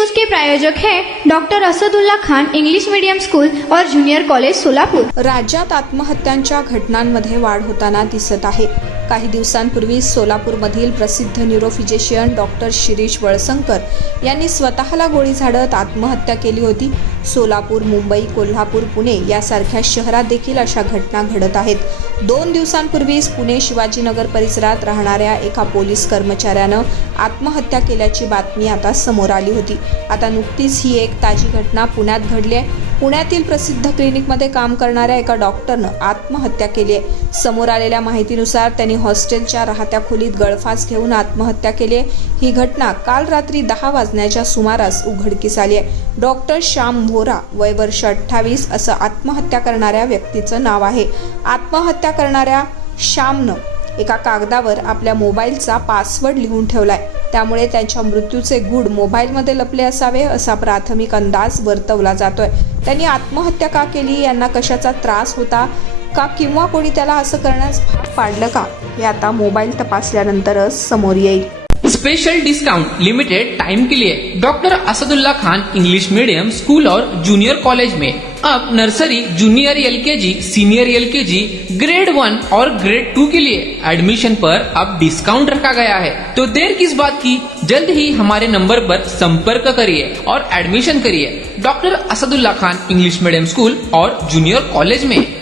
News के प्रायोजक हैं doctor Asadullah Khan English medium school और जूनियर कॉलेज सोलापूर। राज्यात आत्महत्यांच्या घटनांमध्ये वाढ होताना दिसत आहे। काही दिवसांपूर्वी सोलापूरमधील प्रसिद्ध न्यूरोफिजिशियन डॉक्टर शिरीष वळसंकर यांनी स्वतःला गोळी झाडत आत्महत्या केली होती। सोलापूर, मुंबई, कोल्हापूर, पुणे यासारख्या शहरात देखील अशा घटना घडत आहेत। 2 दिवसांपूर्वीच पुणे शिवाजीनगर परिसरात राहणाऱ्या एका पोलीस कर्मचाऱ्यानं आत्महत्या केल्याची बातमी आता समोर आली होती। आता नुकतीच ही एक ताजी घटना पुण्यात घडली आहे। पुण्यातील प्रसिद्ध क्लिनिकमध्ये काम करणाऱ्या एका डॉक्टरनं आत्महत्या केली आहे। समोर आलेल्या माहितीनुसार त्यांनी हॉस्टेलच्या राहत्या खोलीत गळफास घेऊन आत्महत्या केली आहे। ही घटना काल रात्री 10 वाजण्याच्या सुमारास उघडकीस आली आहे। डॉक्टर श्याम व्होरा, वय वर्ष 28 असं आत्महत्या करणाऱ्या व्यक्तीचं नाव आहे। आत्महत्या करणाऱ्या श्यामनं एका कागदावर आपल्या मोबाईलचा पासवर्ड लिहून ठेवलाय। त्यामुळे त्यांच्या मृत्यूचे गूढ मोबाईलमध्ये लपले असावे असा प्राथमिक अंदाज वर्तवला जातोय। त्यांनी आत्महत्या का केली, यांना कशाचा त्रास होता का किंवा कोणी त्याला असं करण्यास भाग पाडलं का, हे आता मोबाईल तपासल्यानंतरच समोर येईल। स्पेशल डिस्काउंट लिमिटेड टाइम के लिए doctor Asadullah Khan English medium school और जूनियर कॉलेज में अब nursery, junior LKG, senior LKG, grade 1 और ग्रेड 2 के लिए एडमिशन पर अब डिस्काउंट रखा गया है। तो देर किस बात की, जल्द ही हमारे नंबर पर संपर्क करिए और एडमिशन करिए doctor Asadullah Khan English medium school और जूनियर कॉलेज में।